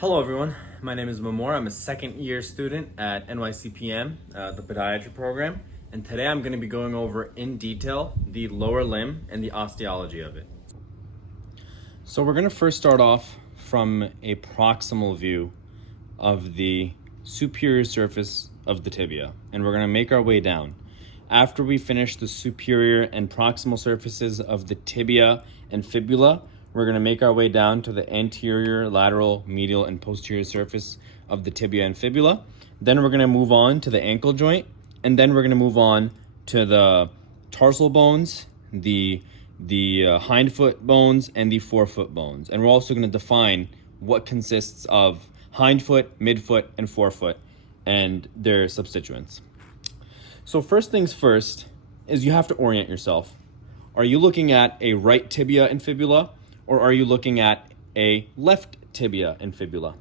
Hello everyone, my name is Mamor. I'm a second year student at NYCPM, the Podiatry program, and today I'm going to be going over in detail the lower limb and the osteology of it. So we're going to first start off from a proximal view of the superior surface of the tibia, and we're going to make our way down. After we finish the superior and proximal surfaces of the tibia and fibula, we're going to make our way down to the anterior, lateral, medial, and posterior surface of the tibia and fibula. Then we're going to move on to the ankle joint, and then we're going to move on to the tarsal bones, the hindfoot bones, and the forefoot bones. And we're also going to define what consists of hindfoot, midfoot, and forefoot, and their substituents. So first things first is you have to orient yourself. Are you looking at a right tibia and fibula, or are you looking at a left tibia and fibula?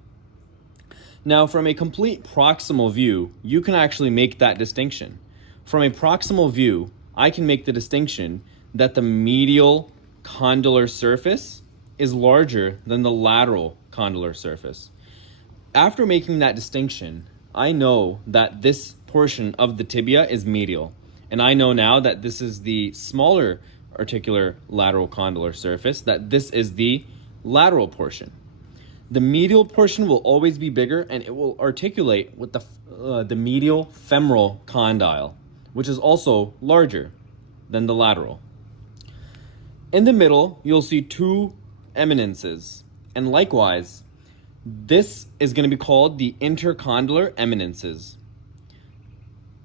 Now, from a complete proximal view, you can actually make that distinction. From a proximal view, I can make the distinction that the medial condylar surface is larger than the lateral condylar surface. After making that distinction, I know that this portion of the tibia is medial, and I know now that this is the smaller articular lateral condylar surface, that this is the lateral portion. The medial portion will always be bigger, and it will articulate with the medial femoral condyle, which is also larger than the lateral. In the middle, you'll see two eminences, and likewise, this is going to be called the intercondylar eminences.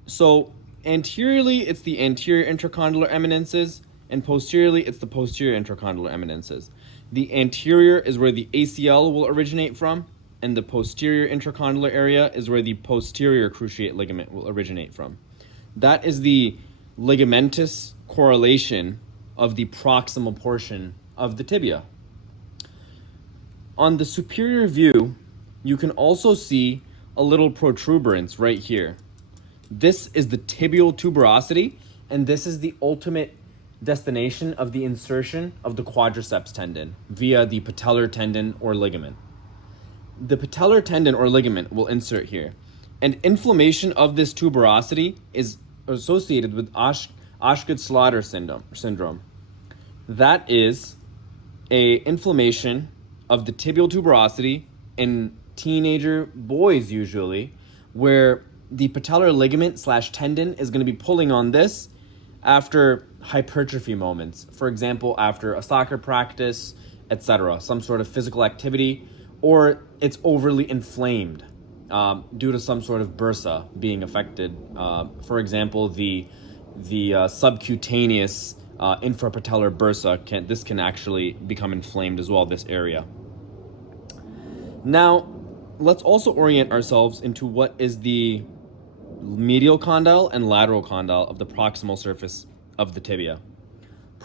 So anteriorly, it's the anterior intercondylar eminences, and posteriorly, it's the posterior intercondylar eminences. The anterior is where the ACL will originate from, and the posterior intercondylar area is where the posterior cruciate ligament will originate from. That is the ligamentous correlation of the proximal portion of the tibia. On the superior view, you can also see a little protuberance right here. This is the tibial tuberosity, and this is the ultimate destination of the insertion of the quadriceps tendon via the patellar tendon or ligament. The patellar tendon or ligament will insert here, and inflammation of this tuberosity is associated with Osgood-Schlatter syndrome. That is a inflammation of the tibial tuberosity in teenager boys usually, where the patellar ligament / tendon is going to be pulling on this after hypertrophy moments. For example, after a soccer practice, etc., some sort of physical activity, or it's overly inflamed due to some sort of bursa being affected. For example, the subcutaneous infrapatellar bursa can actually become inflamed as well, this area. Now, let's also orient ourselves into what is the medial condyle and lateral condyle of the proximal surface of the tibia.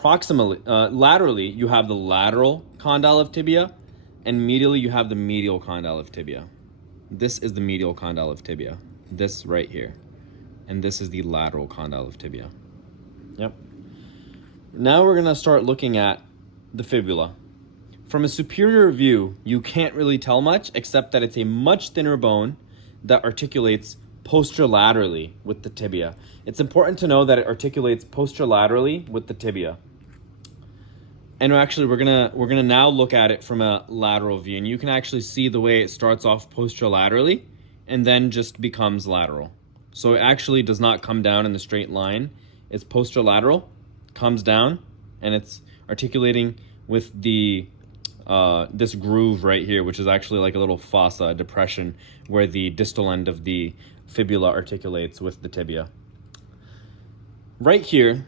Laterally, you have the lateral condyle of tibia, and medially, you have the medial condyle of tibia. This is the medial condyle of tibia, this right here, and this is the lateral condyle of tibia. Yep. Now we're going to start looking at the fibula. From a superior view, you can't really tell much except that it's a much thinner bone that articulates posterolaterally with the tibia. It's important to know that it articulates posterolaterally with the tibia. And actually, we're gonna now look at it from a lateral view, and you can actually see the way it starts off posterolaterally and then just becomes lateral. So it actually does not come down in the straight line. It's posterolateral, comes down, and it's articulating with the this groove right here, which is actually like a little fossa, depression, where the distal end of the fibula articulates with the tibia. Right here,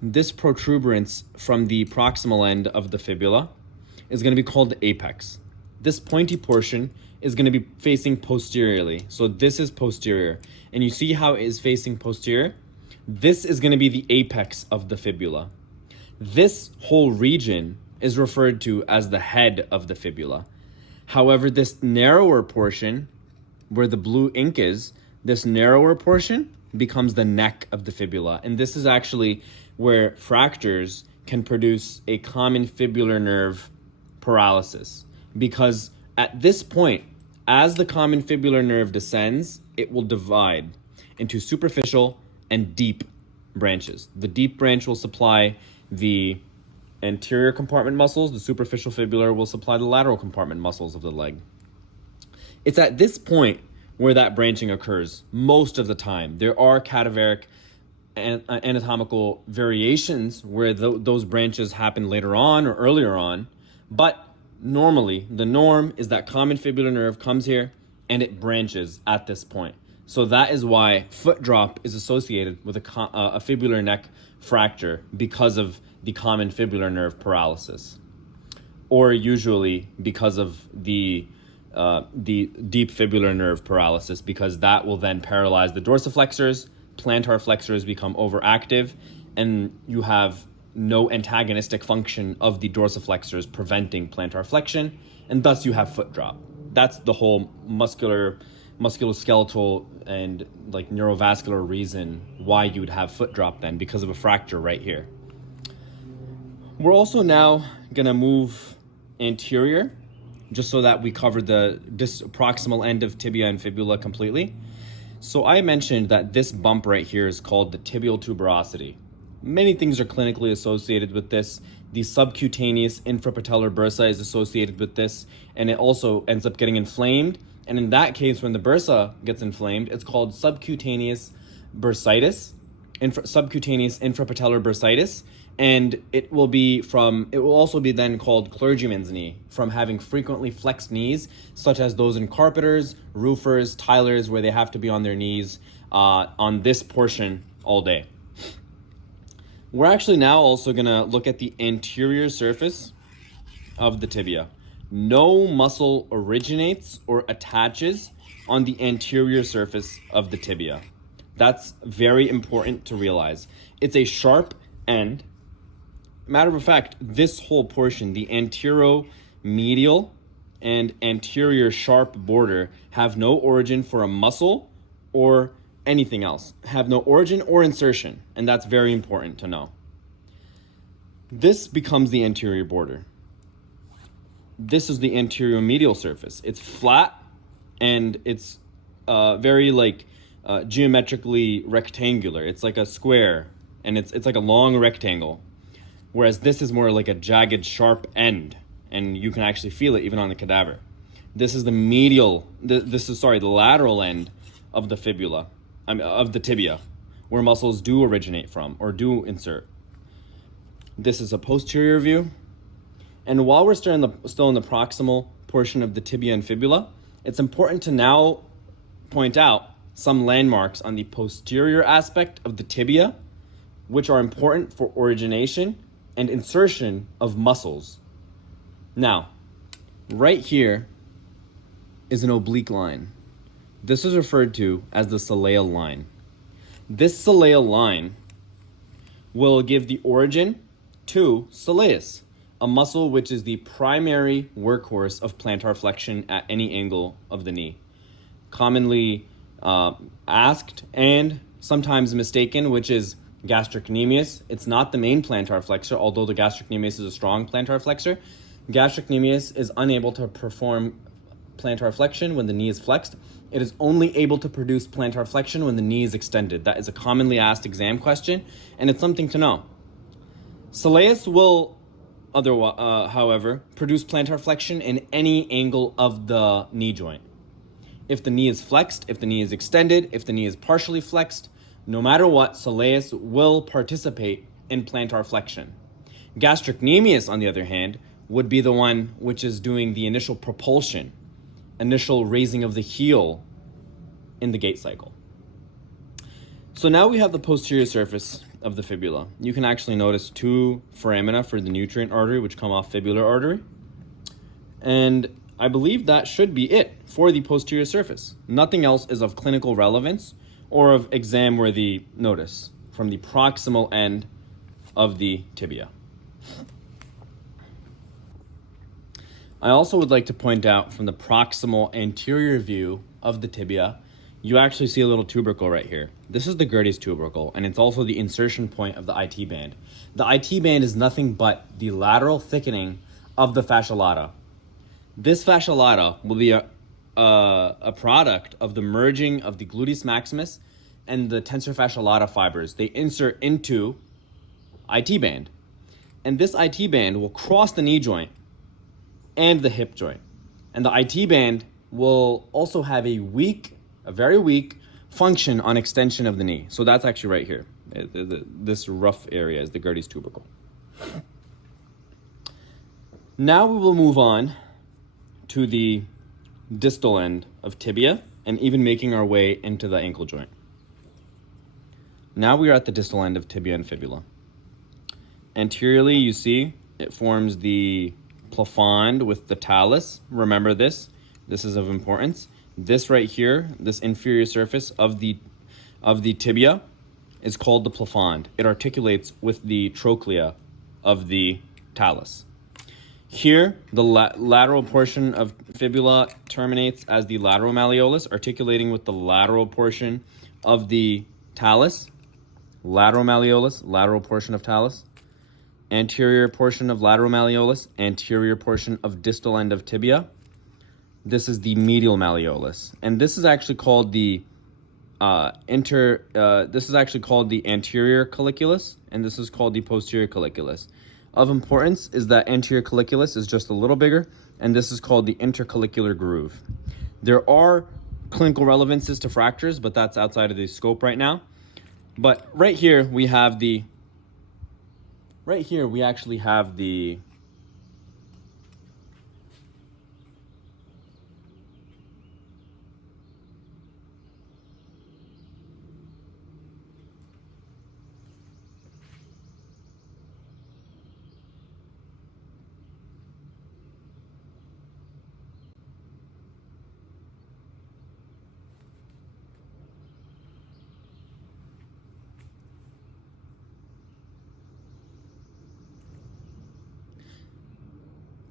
this protuberance from the proximal end of the fibula is going to be called the apex. This pointy portion is going to be facing posteriorly. So this is posterior. And you see how it is facing posterior? This is going to be the apex of the fibula. This whole region is referred to as the head of the fibula. However, this narrower portion, where the blue ink is, this narrower portion becomes the neck of the fibula. And this is actually where fractures can produce a common fibular nerve paralysis. Because at this point, As the common fibular nerve descends, it will divide into superficial and deep branches. The deep branch will supply the anterior compartment muscles. The superficial fibula will supply the lateral compartment muscles of the leg. It's at this point where that branching occurs most of the time. There are cadaveric anatomical variations where those branches happen later on or earlier on, but normally the norm is that common fibular nerve comes here and it branches at this point. So that is why foot drop is associated with a fibular neck fracture, because of the common fibular nerve paralysis, or usually because of the deep fibular nerve paralysis, because that will then paralyze the dorsiflexors, plantar flexors become overactive, and you have no antagonistic function of the dorsiflexors preventing plantar flexion, and thus you have foot drop. That's the whole musculoskeletal and like neurovascular reason why you would have foot drop then, because of a fracture right here. We're also now gonna move anterior, just so that we cover the proximal end of tibia and fibula completely. So I mentioned that this bump right here is called the tibial tuberosity. Many things are clinically associated with this. The subcutaneous infrapatellar bursa is associated with this, and it also ends up getting inflamed. And in that case, when the bursa gets inflamed, it's called subcutaneous bursitis, subcutaneous infrapatellar bursitis, and it will also be then called clergyman's knee, from having frequently flexed knees, such as those in carpenters, roofers, tilers, where they have to be on their knees on this portion all day. We're actually now also gonna look at the anterior surface of the tibia. No muscle originates or attaches on the anterior surface of the tibia. That's very important to realize. It's a sharp end. Matter of fact, this whole portion, the anteromedial and anterior sharp border, have no origin for a muscle or anything else, have no origin or insertion, and that's very important to know. This becomes the anterior border. This is the anteromedial surface. It's flat and it's very geometrically rectangular. It's like a square, and it's like a long rectangle, whereas this is more like a jagged, sharp end, and you can actually feel it even on the cadaver. This is the the lateral end of the fibula, of the tibia, where muscles do originate from or do insert. This is a posterior view. And while we're still in the proximal portion of the tibia and fibula, it's important to now point out some landmarks on the posterior aspect of the tibia, which are important for origination and insertion of muscles. Now, right here is an oblique line. This is referred to as the soleal line. This soleal line will give the origin to soleus, a muscle which is the primary workhorse of plantar flexion at any angle of the knee. Commonly asked and sometimes mistaken, which is gastrocnemius. It's not the main plantar flexor, although the gastrocnemius is a strong plantar flexor. Gastrocnemius is unable to perform plantar flexion when the knee is flexed. It is only able to produce plantar flexion when the knee is extended. That is a commonly asked exam question, and it's something to know. Soleus will, however, produce plantar flexion in any angle of the knee joint. If the knee is flexed, if the knee is extended, if the knee is partially flexed, no matter what, soleus will participate in plantar flexion. Gastrocnemius, on the other hand, would be the one which is doing the initial propulsion, initial raising of the heel in the gait cycle. So now we have the posterior surface of the fibula. You can actually notice two foramina for the nutrient artery, which come off fibular artery. And I believe that should be it for the posterior surface. Nothing else is of clinical relevance or of exam-worthy notice from the proximal end of the tibia. I also would like to point out from the proximal anterior view of the tibia, you actually see a little tubercle right here. This is the Gerdy's tubercle, and it's also the insertion point of the IT band. The IT band is nothing but the lateral thickening of the fascia lata. This fascia lata will be a product of the merging of the gluteus maximus and the tensor fascia lata fibers. They insert into IT band. And this IT band will cross the knee joint and the hip joint. And the IT band will also have a very weak function on extension of the knee. So that's actually right here. This rough area is the Gerdy's tubercle. Now we will move on to the distal end of tibia and even making our way into the ankle joint. Now we are at the distal end of tibia and fibula. Anteriorly, you see it forms the plafond with the talus. Remember this. This is of importance. This right here, this inferior surface of the tibia is called the plafond. It articulates with the trochlea of the talus. Here, the lateral portion of fibula terminates as the lateral malleolus, articulating with the lateral portion of the talus. Lateral malleolus, lateral portion of talus. Anterior portion of lateral malleolus, anterior portion of distal end of tibia. This is the medial malleolus, and this is actually called the anterior colliculus, and this is called the posterior colliculus. Of importance is that anterior colliculus is just a little bigger, and this is called the intercollicular groove. There are clinical relevances to fractures, but that's outside of the scope right now. But right here we actually have the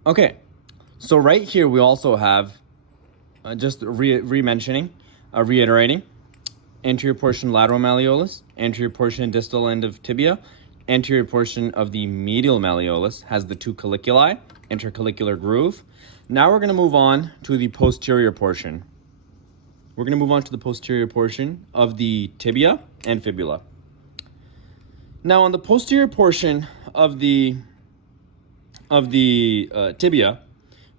Okay, so right here we also have, reiterating, anterior portion lateral malleolus, anterior portion distal end of tibia, anterior portion of the medial malleolus has the two colliculi, intercollicular groove. Now we're going to move on to the posterior portion. We're going to move on to the posterior portion of the tibia and fibula. Now on the posterior portion of the tibia,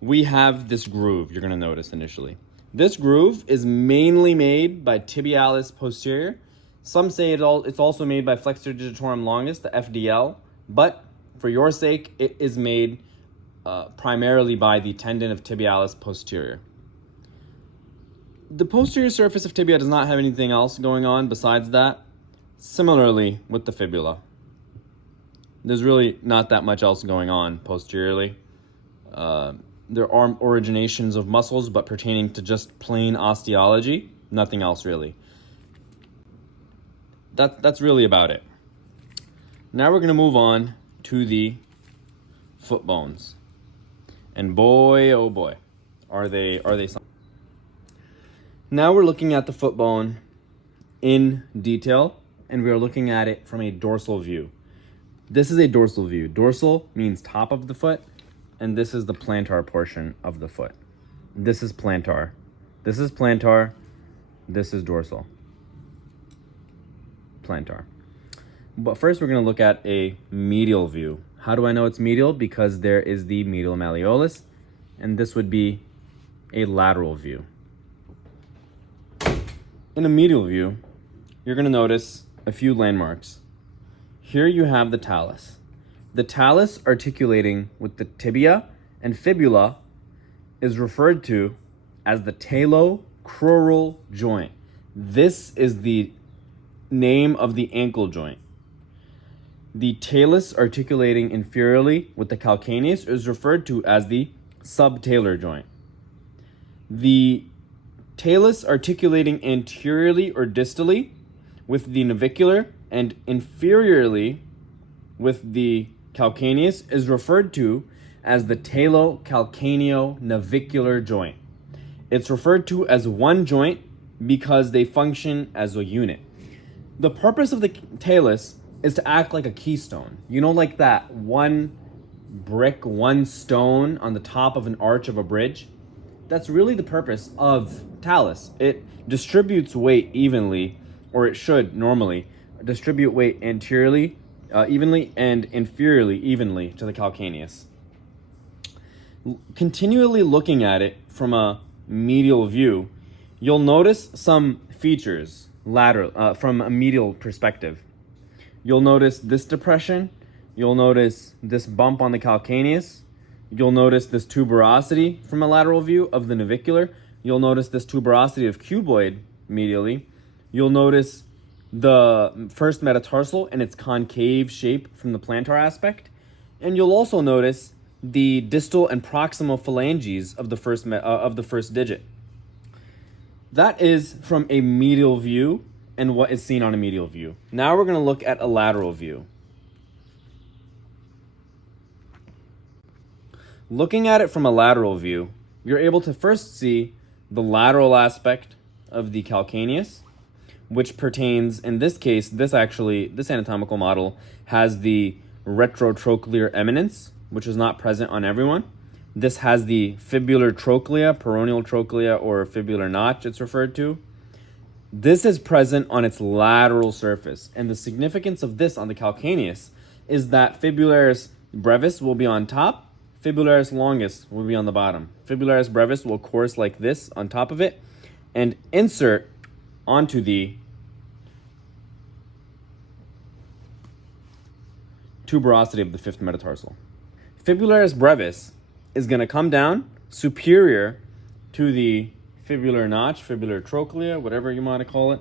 we have this groove you're going to notice initially. This groove is mainly made by tibialis posterior. Some say it's also made by flexor digitorum longus, the FDL, but for your sake, it is made primarily by the tendon of tibialis posterior. The posterior surface of tibia does not have anything else going on besides that. Similarly with the fibula. There's really not that much else going on posteriorly. There are originations of muscles, but pertaining to just plain osteology, nothing else really. That's really about it. Now we're going to move on to the foot bones. And boy, oh boy, are they something. Now we're looking at the foot bone in detail, and we are looking at it from a dorsal view. This is a dorsal view. Dorsal means top of the foot, and this is the plantar portion of the foot. This is plantar. This is plantar. This is dorsal. Plantar. But first we're going to look at a medial view. How do I know it's medial? Because there is the medial malleolus, and this would be a lateral view. In a medial view, you're going to notice a few landmarks. Here you have the talus. The talus articulating with the tibia and fibula is referred to as the talocrural joint. This is the name of the ankle joint. The talus articulating inferiorly with the calcaneus is referred to as the subtalar joint. The talus articulating anteriorly or distally with the navicular and inferiorly with the calcaneus is referred to as the talocalcaneo-navicular joint. It's referred to as one joint because they function as a unit. The purpose of the talus is to act like a keystone. You know, like that one brick, one stone on the top of an arch of a bridge? that's really the purpose of talus. It distributes weight evenly, or it should normally distribute weight anteriorly evenly and inferiorly evenly to the calcaneus. Continually looking at it from a medial view, you'll notice some features lateral from a medial perspective. You'll notice this depression, you'll notice this bump on the calcaneus, you'll notice this tuberosity from a lateral view of the navicular, you'll notice this tuberosity of cuboid medially, you'll notice the first metatarsal and its concave shape from the plantar aspect, and you'll also notice the distal and proximal phalanges of the first digit. That is from a medial view and what is seen on a medial view. Now we're going to look at a lateral view. Looking at it from a lateral view, you're able to first see the lateral aspect of the calcaneus, which pertains, in this case, this anatomical model has the retrotrochlear eminence, which is not present on everyone. This has the fibular trochlea, peroneal trochlea, or fibular notch, it's referred to. This is present on its lateral surface, and the significance of this on the calcaneus is that fibularis brevis will be on top, fibularis longus will be on the bottom. Fibularis brevis will course like this on top of it and insert onto the tuberosity of the fifth metatarsal. Fibularis brevis is going to come down superior to the fibular notch, fibular trochlea, whatever you want to call it,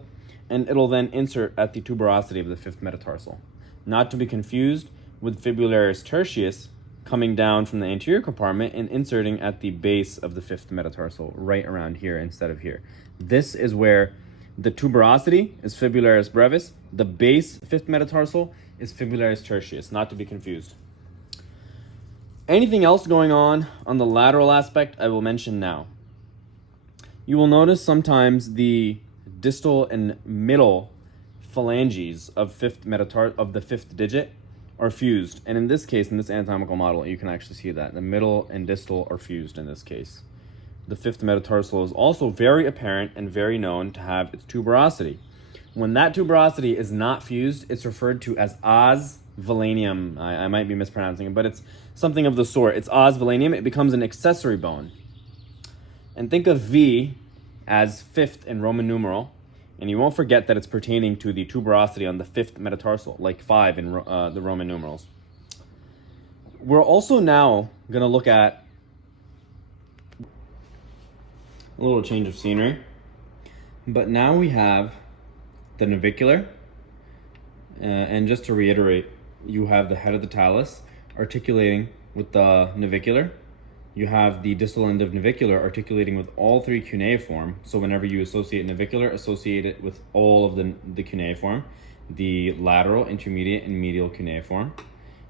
and it'll then insert at the tuberosity of the fifth metatarsal. Not to be confused with fibularis tertius coming down from the anterior compartment and inserting at the base of the fifth metatarsal, right around here instead of here. This is where the tuberosity is fibularis brevis, the base fifth metatarsal is fibularis tertius, not to be confused. Anything else going on the lateral aspect, I will mention now. You will notice sometimes the distal and middle phalanges of the fifth digit are fused. And in this case, in this anatomical model, you can actually see that. The middle and distal are fused in this case. The fifth metatarsal is also very apparent and very known to have its tuberosity. When that tuberosity is not fused, it's referred to as os valenium. I might be mispronouncing it, but it's something of the sort. It's os valenium. It becomes an accessory bone. And think of V as fifth in Roman numeral, and you won't forget that it's pertaining to the tuberosity on the fifth metatarsal, like 5 in the Roman numerals. We're also now going to look at a little change of scenery, but now we have the navicular, and just to reiterate, you have the head of the talus articulating with the navicular. You have the distal end of navicular articulating with all three cuneiform. So whenever you associate navicular, associate it with all of the cuneiform, the lateral, intermediate, and medial cuneiform.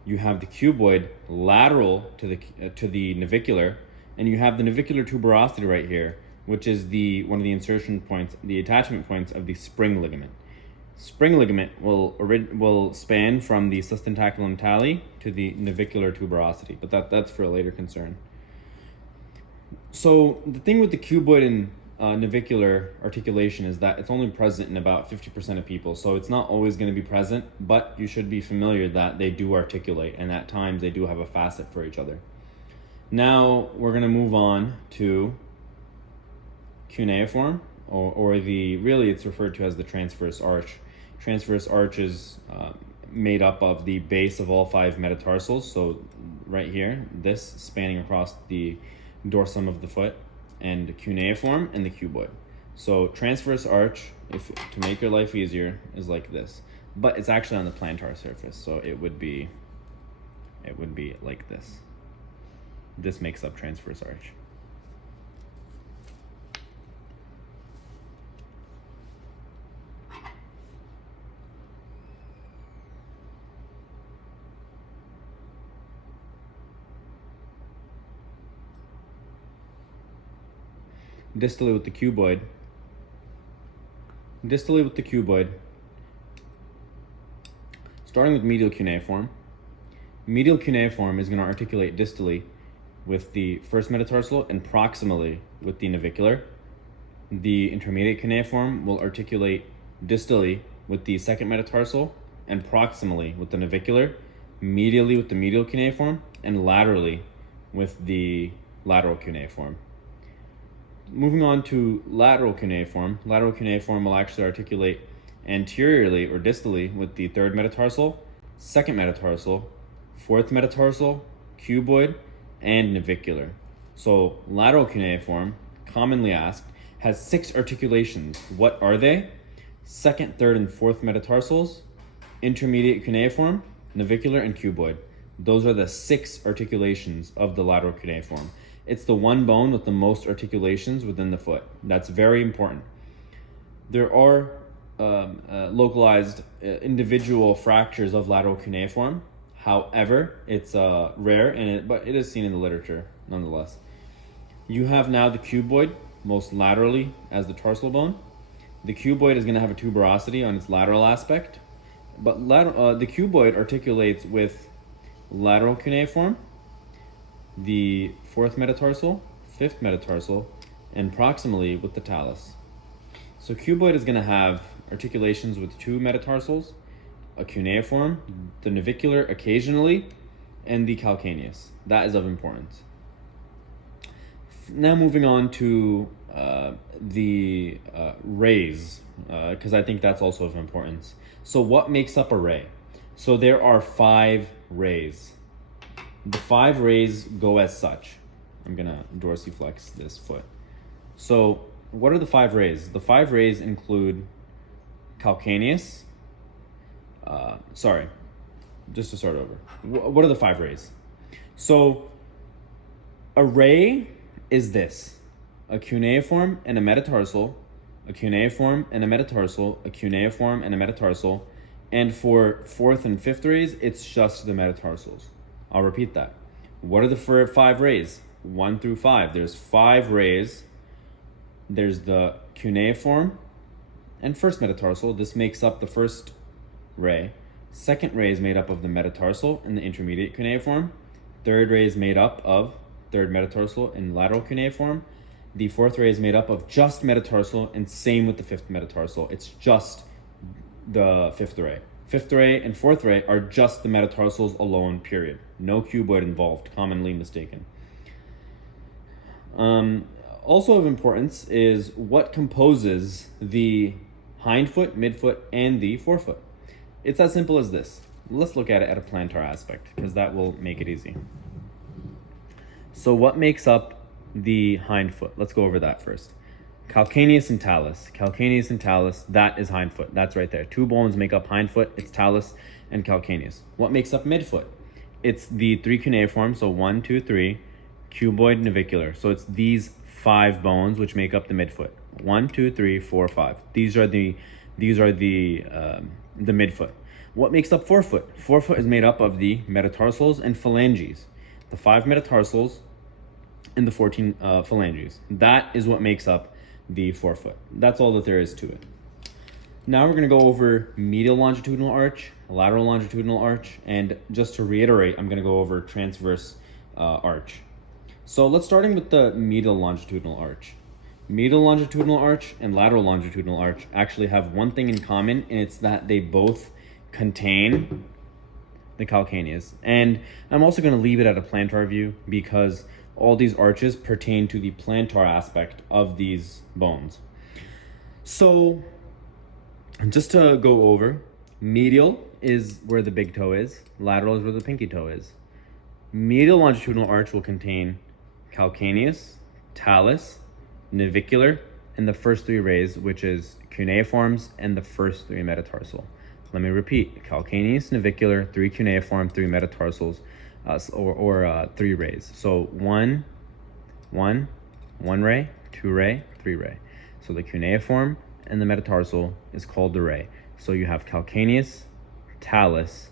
You have the cuboid lateral to the navicular, and you have the navicular tuberosity right here, which is one of the insertion points, the attachment points of the spring ligament. Spring ligament will span from the sustentaculum tali to the navicular tuberosity, but that's for a later concern. So the thing with the cuboid and navicular articulation is that it's only present in about 50% of people, so it's not always going to be present, but you should be familiar that they do articulate, and at times they do have a facet for each other. Now we're going to move on to cuneiform, or it's referred to as the transverse arch. Transverse arch is made up of the base of all 5 metatarsals, so right here, this spanning across the dorsum of the foot, and cuneiform and the cuboid. So transverse arch, to make your life easier, is like this, but it's actually on the plantar surface, so it would be like this. This makes up transverse arch. Distally with the cuboid, starting with medial cuneiform. Medial cuneiform is going to articulate distally with the first metatarsal and proximally with the navicular. The intermediate cuneiform will articulate distally with the second metatarsal and proximally with the navicular, medially with the medial cuneiform, and laterally with the lateral cuneiform. Moving on to lateral cuneiform will actually articulate anteriorly or distally with the third metatarsal, second metatarsal, fourth metatarsal, cuboid, and navicular. So lateral cuneiform, commonly asked, has 6 articulations. What are they? Second, third, and fourth metatarsals, intermediate cuneiform, navicular, and cuboid. Those are the 6 articulations of the lateral cuneiform. It's the one bone with the most articulations within the foot. That's very important. There are localized individual fractures of lateral cuneiform. However, it's rare, but it is seen in the literature nonetheless. You have now the cuboid, most laterally as the tarsal bone. The cuboid is going to have a tuberosity on its lateral aspect, but the cuboid articulates with lateral cuneiform, the fourth metatarsal, fifth metatarsal, and proximally with the talus. So cuboid is going to have articulations with 2 metatarsals, a cuneiform, the navicular occasionally, and the calcaneus. That is of importance. Now moving on to the rays, because I think that's also of importance. So what makes up a ray? So there are 5 rays. The 5 rays go as such. I'm gonna dorsiflex this foot. So what are the 5 rays? The 5 rays include calcaneus. Just to start over. What are the 5 rays? So a ray is this: a cuneiform and a metatarsal, a cuneiform and a metatarsal, a cuneiform and a metatarsal, and for 4th and 5th rays, it's just the metatarsals. I'll repeat that. What are the 5 rays? 1 through 5. There's 5 rays. There's the cuneiform and first metatarsal. This makes up the first ray. Second ray is made up of the metatarsal and the intermediate cuneiform. Third ray is made up of third metatarsal and lateral cuneiform. The 4th ray is made up of just metatarsal, and same with the 5th metatarsal. It's just the 5th ray. 5th ray and 4th ray are just the metatarsals alone, period. No cuboid involved, commonly mistaken. Also of importance is what composes the hindfoot, midfoot, and the forefoot. It's as simple as this. Let's look at it at a plantar aspect, because that will make it easy. So what makes up the hindfoot? Let's go over that first. Calcaneus and talus. Calcaneus and talus, that is hindfoot. That's right there. 2 bones make up hindfoot. It's talus and calcaneus. What makes up midfoot? It's the 3 cuneiform, so 1, 2, 3, cuboid, navicular. So it's these 5 bones which make up the midfoot. 1, 2, 3, 4, 5. These are the midfoot. What makes up forefoot? Forefoot is made up of the metatarsals and phalanges. The 5 metatarsals and the 14 phalanges. That is what makes up the forefoot. That's all that there is to it. Now we're going to go over medial longitudinal arch, lateral longitudinal arch, and just to reiterate, I'm going to go over transverse arch. So let's starting with the medial longitudinal arch. Medial longitudinal arch and lateral longitudinal arch actually have one thing in common, and it's that they both contain the calcaneus. And I'm also going to leave it at a plantar view because all these arches pertain to the plantar aspect of these bones. So just to go over, medial is where the big toe is, lateral is where the pinky toe is. Medial longitudinal arch will contain calcaneus, talus, navicular, and the first 3 rays, which is cuneiforms and the first 3 metatarsal. Let me repeat: calcaneus, navicular, 3 cuneiform, 3 metatarsals, or 3 rays. So 1 ray, 2 ray, 3 ray. So the cuneiform and the metatarsal is called the ray. So you have calcaneus, talus,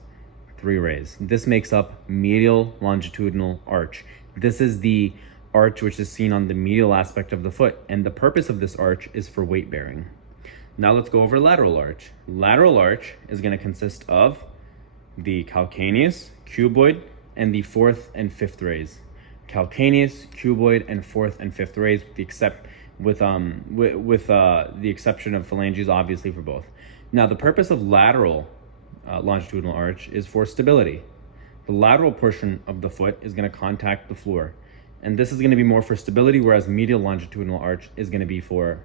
3 rays. This makes up medial longitudinal arch. This is the arch which is seen on the medial aspect of the foot, and the purpose of this arch is for weight bearing. Now let's go over lateral arch. Lateral arch is going to consist of the calcaneus, cuboid, and the 4th and 5th rays. calcaneus, cuboid, and fourth and fifth rays, with the exception of phalanges, obviously, for both. Now, the purpose of lateral longitudinal arch is for stability. The lateral portion of the foot is going to contact the floor, and this is going to be more for stability, whereas medial longitudinal arch is going to be for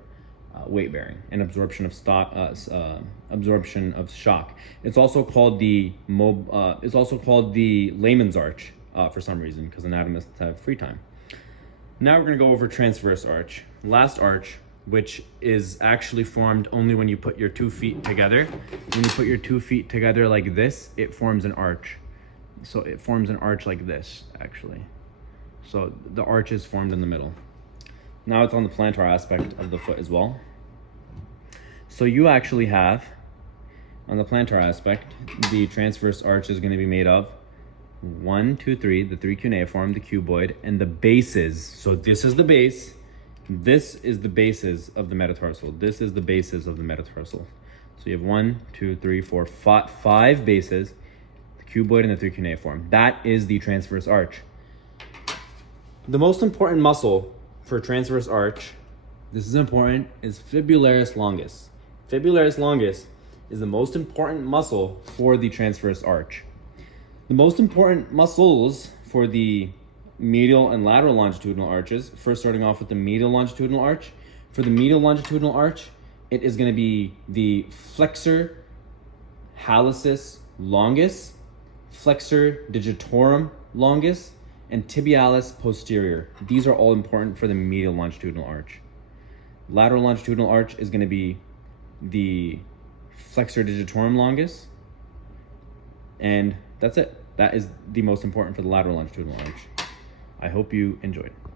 weight bearing and absorption of shock. It's also called the layman's arch for some reason, because anatomists have free time. Now we're going to go over transverse arch. Last arch, which is actually formed only when you put your 2 feet together. When you put your 2 feet together like this, it forms an arch. So it forms an arch like this, actually. So the arch is formed in the middle. Now it's on the plantar aspect of the foot as well. So you actually have, on the plantar aspect, the transverse arch is going to be made of 1, 2, 3, the 3 cuneiform, the cuboid, and the bases. So this is the base. This is the bases of the metatarsal. This is the bases of the metatarsal. So you have 1, 2, 3, 4, 5 bases, the cuboid and the 3 cuneiform. That is the transverse arch. The most important muscle for transverse arch, this is important, is fibularis longus. Fibularis longus is the most important muscle for the transverse arch. The most important muscles for the medial and lateral longitudinal arches, first starting off with the medial longitudinal arch. For the medial longitudinal arch, it is going to be the flexor hallucis longus, flexor digitorum longus, and tibialis posterior. These are all important for the medial longitudinal arch. Lateral longitudinal arch is going to be the flexor digitorum longus, and that's it. That is the most important for the lateral longitudinal arch. I hope you enjoyed.